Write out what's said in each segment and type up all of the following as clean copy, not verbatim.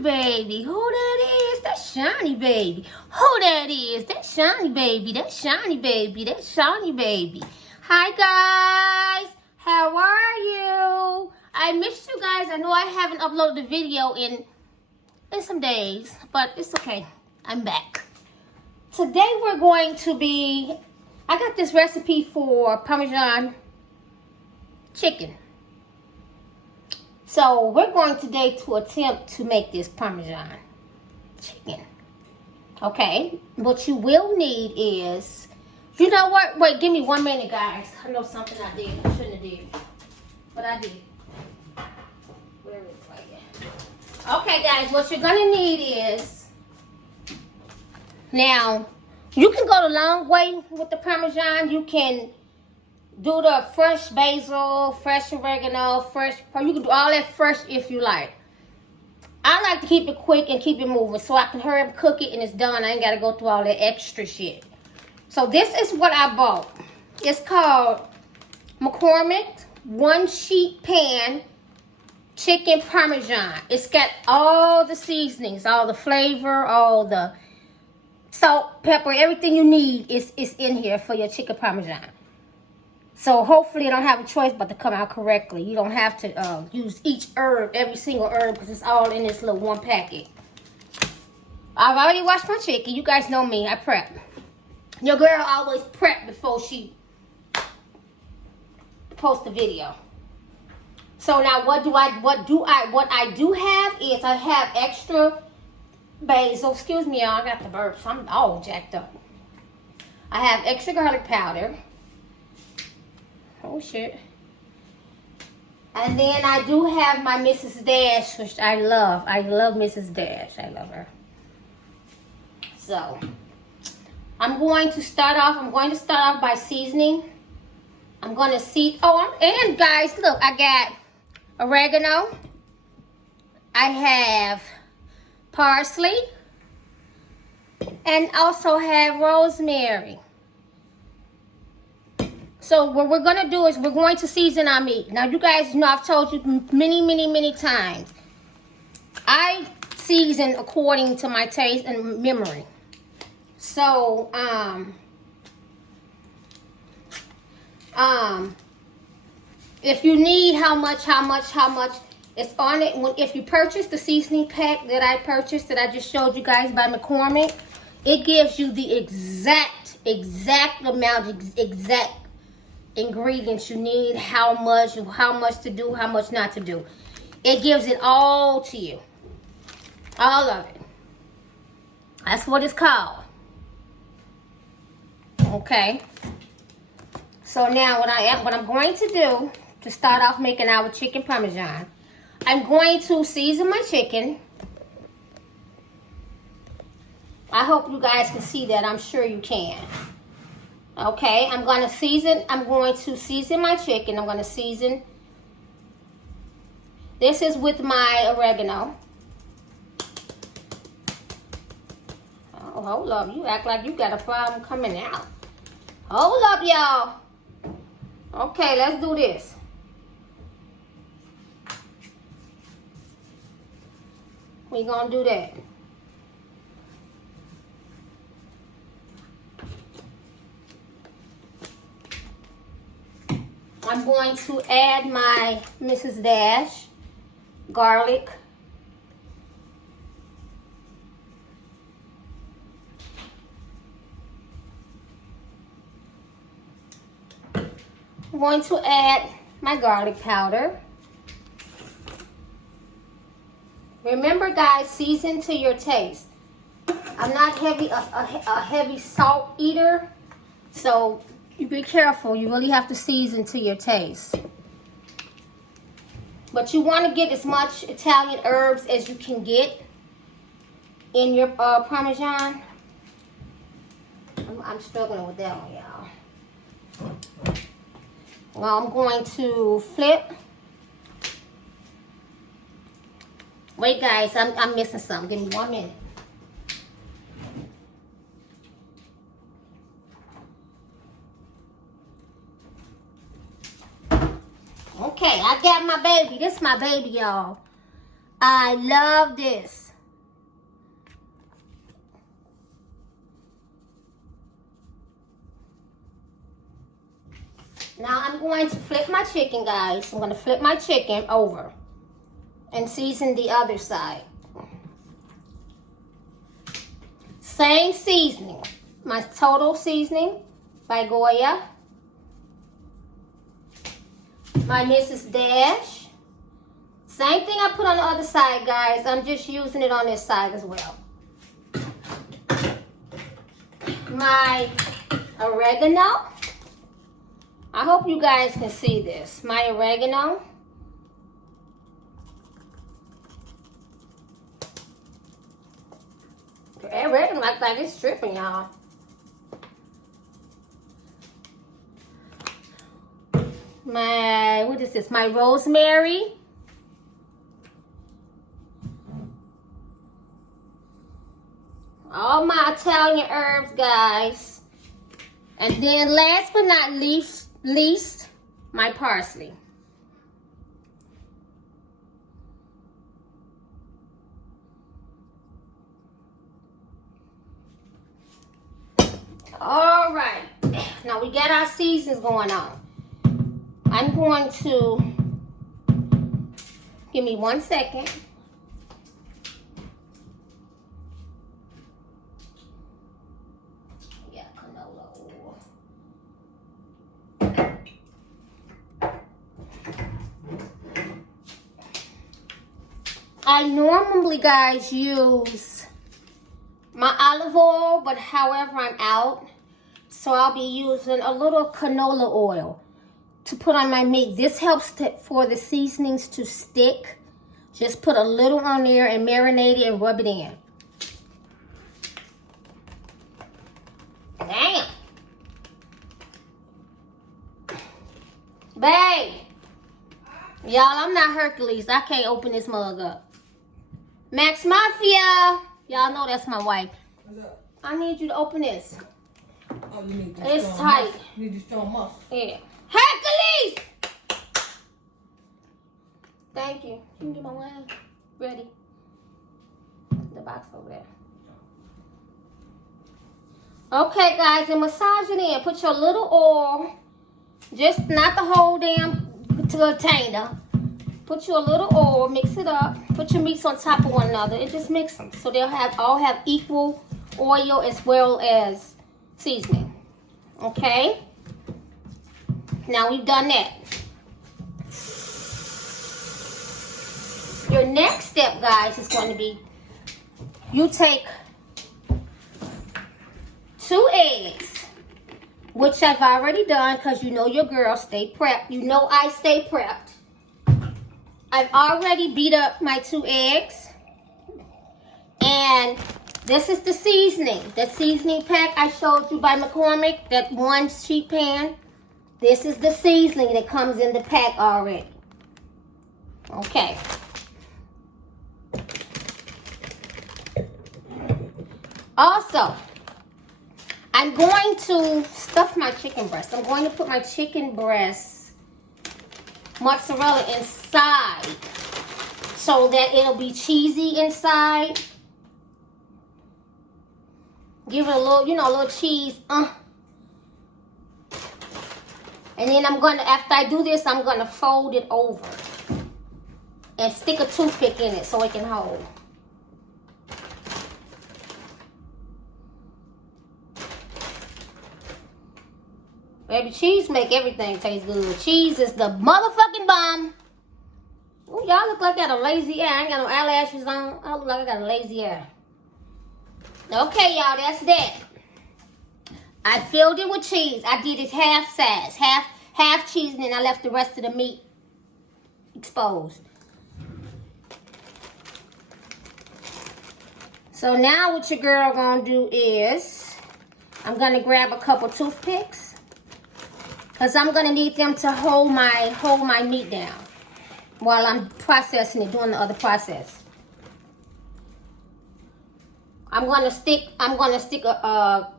baby. Who that is? That's shiny baby. Who that is? That's shiny baby. That's shiny baby. That's shiny baby. Hi guys. How are you? I missed you guys. I know I haven't uploaded the video in some days, but it's okay. I'm back. Today we're going to be, I got this recipe for Parmesan chicken. So we're going today to attempt to make this Parmesan chicken. Okay, what you will need is, you know what? Wait, give me 1 minute, guys. I know something I did. I shouldn't have did, but I did. Where is it? Right here. Okay, guys, what you're gonna need is, now you can go the long way with the Parmesan. You can do the fresh basil, fresh oregano, you can do all that fresh if you like. I like to keep it quick and keep it moving so I can hurry up, cook it, and it's done. I ain't got to go through all that extra shit. So this is what I bought. It's called McCormick 1-sheet pan chicken Parmesan. It's got all the seasonings, all the flavor, all the salt, pepper, everything you need is in here for your chicken Parmesan. So hopefully you don't have a choice but to come out correctly. You don't have to use each herb, every single herb, because it's all in this little one packet. I've already washed my chicken. You guys know me. I prep. Your girl always prep before she posts the video. So now what I do have is I have extra basil. Excuse me, y'all. I got the burps. I'm all jacked up. I have extra garlic powder. Oh shit. And then I do have my Mrs. Dash, which I love. I love Mrs. Dash. I love her. So I'm going to start off by seasoning. I'm going to and guys, look, I got oregano. I have parsley. And also have rosemary. So what we're going to do is we're going to season our meat. Now, you guys know I've told you many times. I season according to my taste and memory. So, if you need how much, it's on it. If you purchase the seasoning pack that I purchased, that I just showed you guys by McCormick, it gives you the exact amount, exact ingredients you need, how much to do, how much not to do. It gives it all to you, all of it. That's what it's called. Okay, so now what I'm going to do to start off making our chicken Parmesan, I'm going to season my chicken. I hope you guys can see that. I'm sure you can. Okay, I'm going to season my chicken. I'm going to season. This is with my oregano. Oh, hold up. You act like you got a problem coming out. Hold up, y'all. Okay, let's do this. We're going to do that. I'm going to add my Mrs. Dash garlic. I'm going to add my garlic powder. Remember, guys, season to your taste. I'm not a heavy salt eater, so you be careful. You really have to season to your taste. But you want to get as much Italian herbs as you can get in your Parmesan. I'm struggling with that one, y'all. Well, I'm going to flip. Wait, guys, I'm missing something. Give me 1 minute. Okay, I got my baby. This is my baby, y'all. I love this. Now I'm going to flip my chicken, guys. I'm going to flip my chicken over and season the other side. Same seasoning. My total seasoning by Goya. My Mrs. Dash. Same thing I put on the other side, guys. I'm just using it on this side as well. My oregano. I hope you guys can see this. My oregano. That oregano looks like it's stripping, y'all. What is this? My rosemary. All my Italian herbs, guys. And then last but not least, my parsley. All right. Now we got our seasons going on. I'm going to, give me 1 second. Yeah, canola oil. I normally, guys, use my olive oil, but however I'm out, so I'll be using a little canola oil to put on my meat. This helps for the seasonings to stick. Just put a little on there and marinate it and rub it in. Damn. Babe. Y'all, I'm not Hercules. I can't open this mug up. Max Mafia. Y'all know that's my wife. What's up? I need you to open this. Oh, you need this. It's tight. Muscle. You need this strong muscle. Yeah. Hercules! Thank you. You can get my wine. Ready. The box over there. Okay, guys, and massage it in. Put your little oil, just not the whole damn container. Put your little oil, mix it up. Put your meats on top of one another and just mix them so they'll all have equal oil as well as seasoning. Okay. Now we've done that. Your next step, guys, is going to be you take 2 eggs, which I've already done because you know your girl stay prepped. You know I stay prepped. I've already beat up my 2 eggs. And this is the seasoning. The seasoning pack I showed you by McCormick, that 1 sheet pan. This is the seasoning that comes in the pack already. Okay. Also, I'm going to stuff my chicken breast. I'm going to put my chicken breast mozzarella inside so that it'll be cheesy inside. Give it a little, you know, a little cheese. And then I'm going to, after I do this, I'm going to fold it over and stick a toothpick in it so it can hold. Baby, cheese make everything taste good. Cheese is the motherfucking bomb. Ooh, y'all look like I got a lazy eye. I ain't got no eyelashes on. I look like I got a lazy eye. Okay, y'all, that's that. I filled it with cheese. I did it half size, half cheese, and then I left the rest of the meat exposed. So now what your girl gonna do is, I'm gonna grab a couple toothpicks, cause I'm gonna need them to hold my meat down while I'm processing it, doing the other process. I'm gonna stick a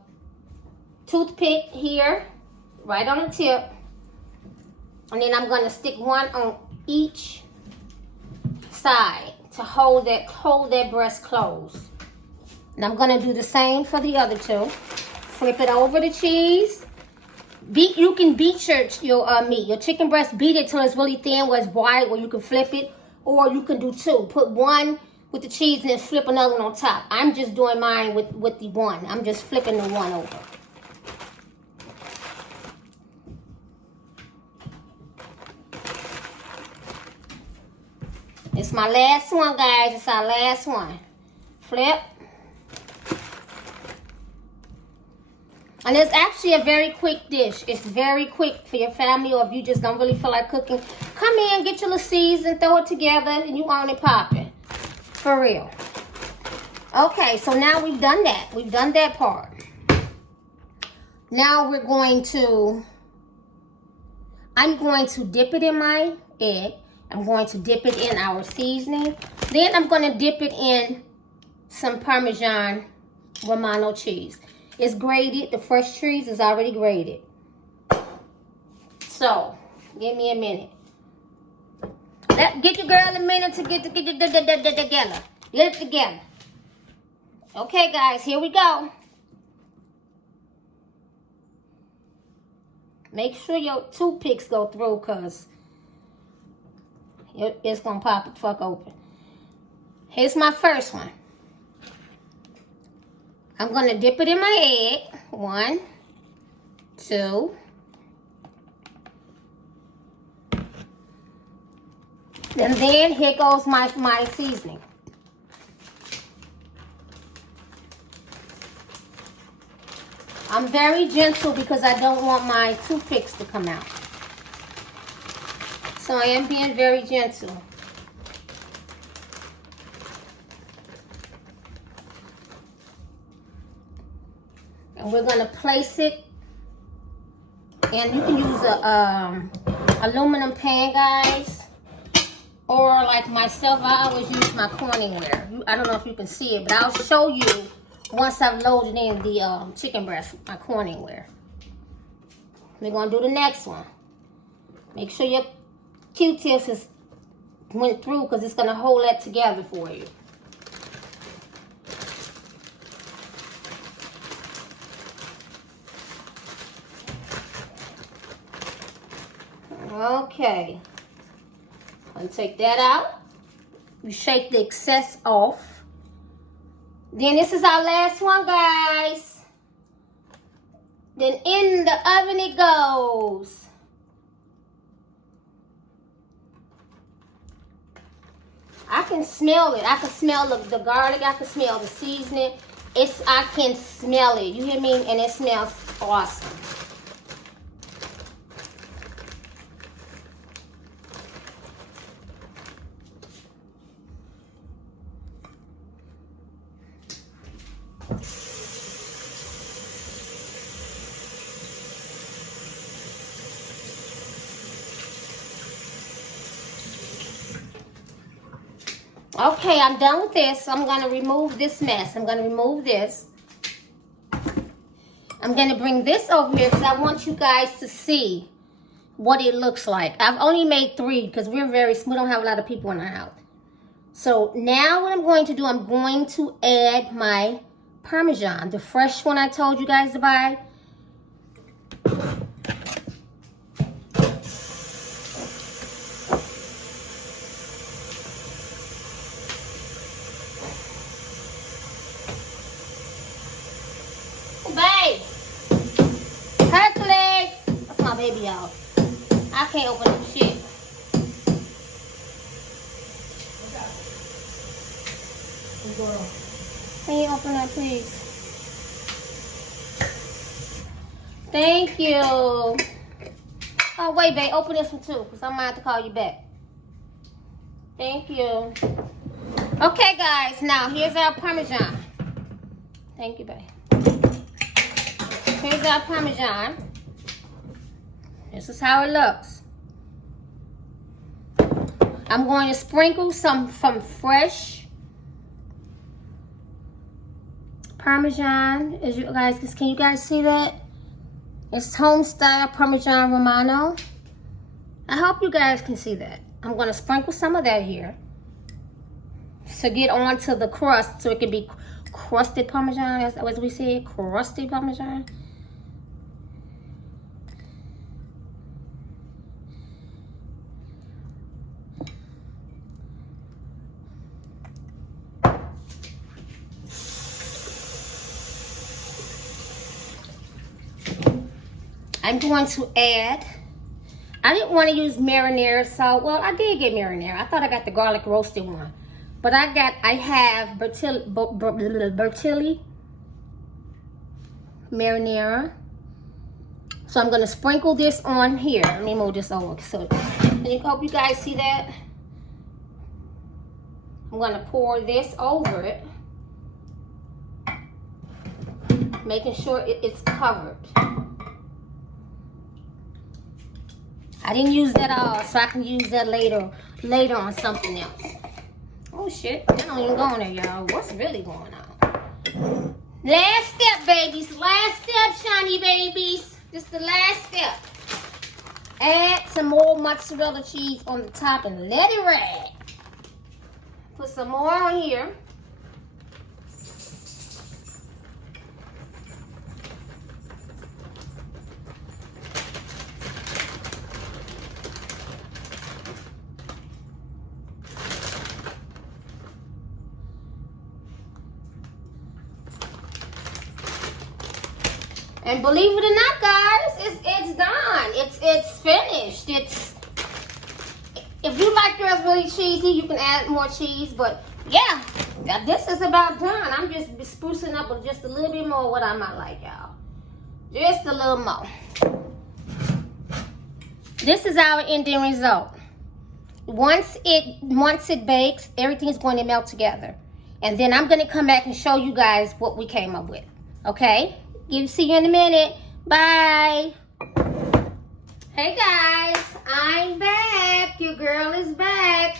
toothpick here, right on the tip, and then I'm gonna stick one on each side to hold that breast closed. And I'm gonna do the same for the other 2. Flip it over the cheese, You can beat your meat, your chicken breast. Beat it till it's really thin, where it's wide, where you can flip it, or you can do two. Put one with the cheese and then flip another one on top. I'm just doing mine with the one. I'm just flipping the one over. It's my last one, guys. It's our last one. Flip. And it's actually a very quick dish. It's very quick for your family, or if you just don't really feel like cooking. Come in, get your little season, throw it together, and you on it popping. For real. Okay, so now we've done that. We've done that part. Now I'm going to dip it in my egg. I'm going to dip it in our seasoning. Then I'm going to dip it in some Parmesan Romano cheese. It's grated. The fresh cheese is already grated. So, give me a minute. Get your girl a minute to get it together. Get it together. Okay, guys, here we go. Make sure your toothpicks go through, because it's going to pop the fuck open. Here's my first one. I'm going to dip it in my egg. 1, 2. And then here goes my seasoning. I'm very gentle because I don't want my toothpicks to come out. So I am being very gentle. And we're going to place it. And you can use a aluminum pan, guys. Or like myself, I always use my Corningware. I don't know if you can see it, but I'll show you once I've loaded in the chicken breast, my Corningware. We're going to do the next one. Make sure your Q-tips went through, because it's going to hold that together for you. Okay. I'm going to take that out. You shake the excess off. Then this is our last one, guys. Then in the oven it goes. I can smell it. I can smell the garlic. I can smell the seasoning. I can smell it. You hear me? And it smells awesome. Okay, I'm done with this. I'm going to remove this mess. I'm going to remove this. I'm going to bring this over here because I want you guys to see what it looks like. I've only made 3 because we don't have a lot of people in our house. So now what I'm going to do, I'm going to add my Parmesan, the fresh one I told you guys to buy. Baby out. I can't open up shit. Can you open that, please? Thank you. Oh, wait, babe. Open this one, too, because I'm going to have to call you back. Thank you. Okay, guys. Now, here's our Parmesan. Thank you, babe. Here's our Parmesan. This is how it looks. I'm going to sprinkle some fresh Parmesan. As you guys, can you guys see that? It's home style Parmesan Romano. I hope you guys can see that. I'm going to sprinkle some of that here to get onto the crust, so it can be crusted Parmesan, as we say, crusted Parmesan. I'm going to add, I didn't want to use marinara salt. Well, I did get marinara. I thought I got the garlic roasted one. But I have Bertilli marinara. So I'm going to sprinkle this on here. Let me move this over. So I hope you guys see that. I'm going to pour this over it. Making sure it's covered. I didn't use that all, so I can use that later on something else. Oh shit, that don't even go in there, y'all. What's really going on? Last step, babies. Last step, shiny babies. Just the last step. Add some more mozzarella cheese on the top and let it rag. Put some more on here. And believe it or not, guys, it's done. It's finished. If you like yours really cheesy, you can add more cheese. But yeah, this is about done. I'm just sprucing up with just a little bit more what I might like, y'all. Just a little more. This is our ending result. Once it bakes, everything's going to melt together. And then I'm going to come back and show you guys what we came up with. Okay? See you in a minute. Bye. Hey guys, I'm back. Your girl is back.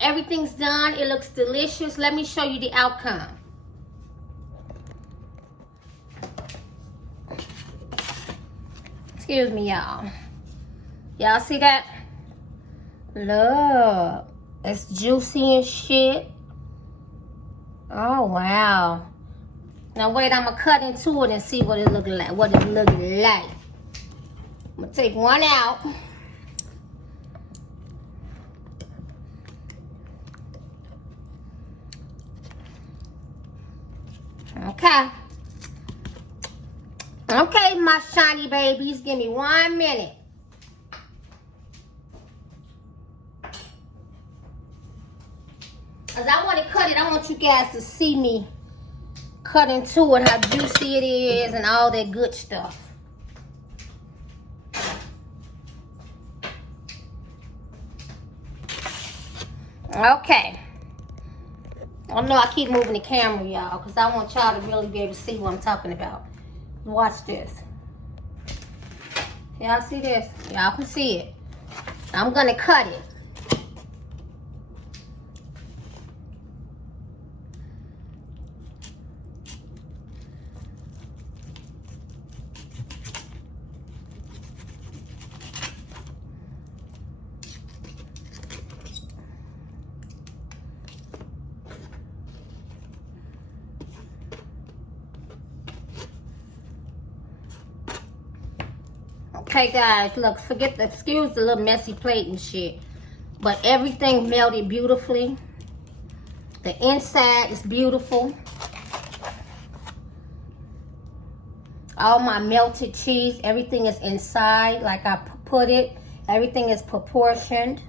Everything's done. It looks delicious. Let me show you the outcome. Excuse me, y'all. Y'all see that? Look, it's juicy and shit. Oh wow. Now wait, I'm gonna cut into it and see what it look like. I'm gonna take one out. Okay, my shiny babies, give me 1 minute. As I want to cut it, I want you guys to see me cut into it, how juicy it is and all that good stuff. Okay. I know I keep moving the camera, y'all, because I want y'all to really be able to see what I'm talking about. Watch this. Y'all see this? Y'all can see it. I'm going to cut it. Okay guys, look, excuse the little messy plate and shit, but everything melted beautifully. The inside is beautiful. All my melted cheese, everything is inside like I put it. Everything is proportioned.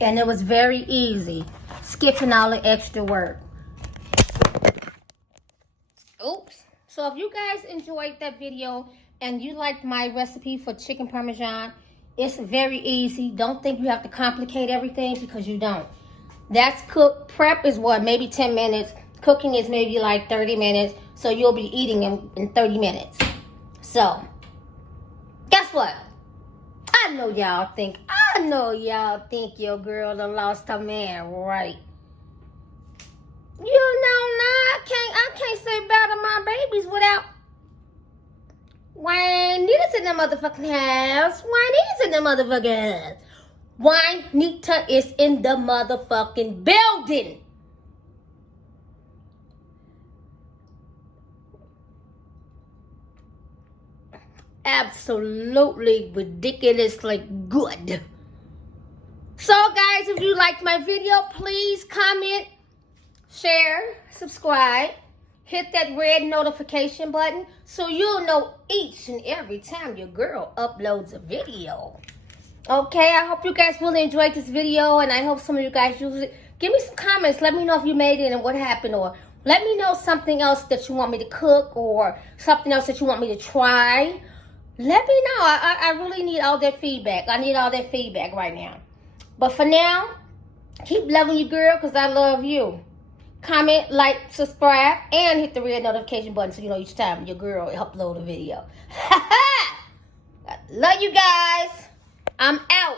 And it was very easy, skipping all the extra work. Oops. So if you guys enjoyed that video and you liked my recipe for chicken Parmesan, it's very easy. Don't think you have to complicate everything, because you don't. That's cook. Prep is what, maybe 10 minutes. Cooking is maybe like 30 minutes. So you'll be eating in 30 minutes. So, guess what? I know y'all think your girl done lost her man, right? You know, I can't say bye to my babies without Juanita's in the motherfucking house. Juanita's in the motherfucking house. Juanita is in the motherfucking building. Absolutely ridiculously good. So guys, if you liked my video, please comment, share, subscribe, hit that red notification button so you'll know each and every time your girl uploads a video. Okay, I hope you guys really enjoyed this video, and I hope some of you guys use it. Give me some comments. Let me know if you made it and what happened, or let me know something else that you want me to cook or something else that you want me to try. Let me know. I really need all that feedback. I need all that feedback right now. But for now, keep loving your girl because I love you. Comment, like, subscribe, and hit the red notification button so you know each time your girl upload a video. Love you guys. I'm out.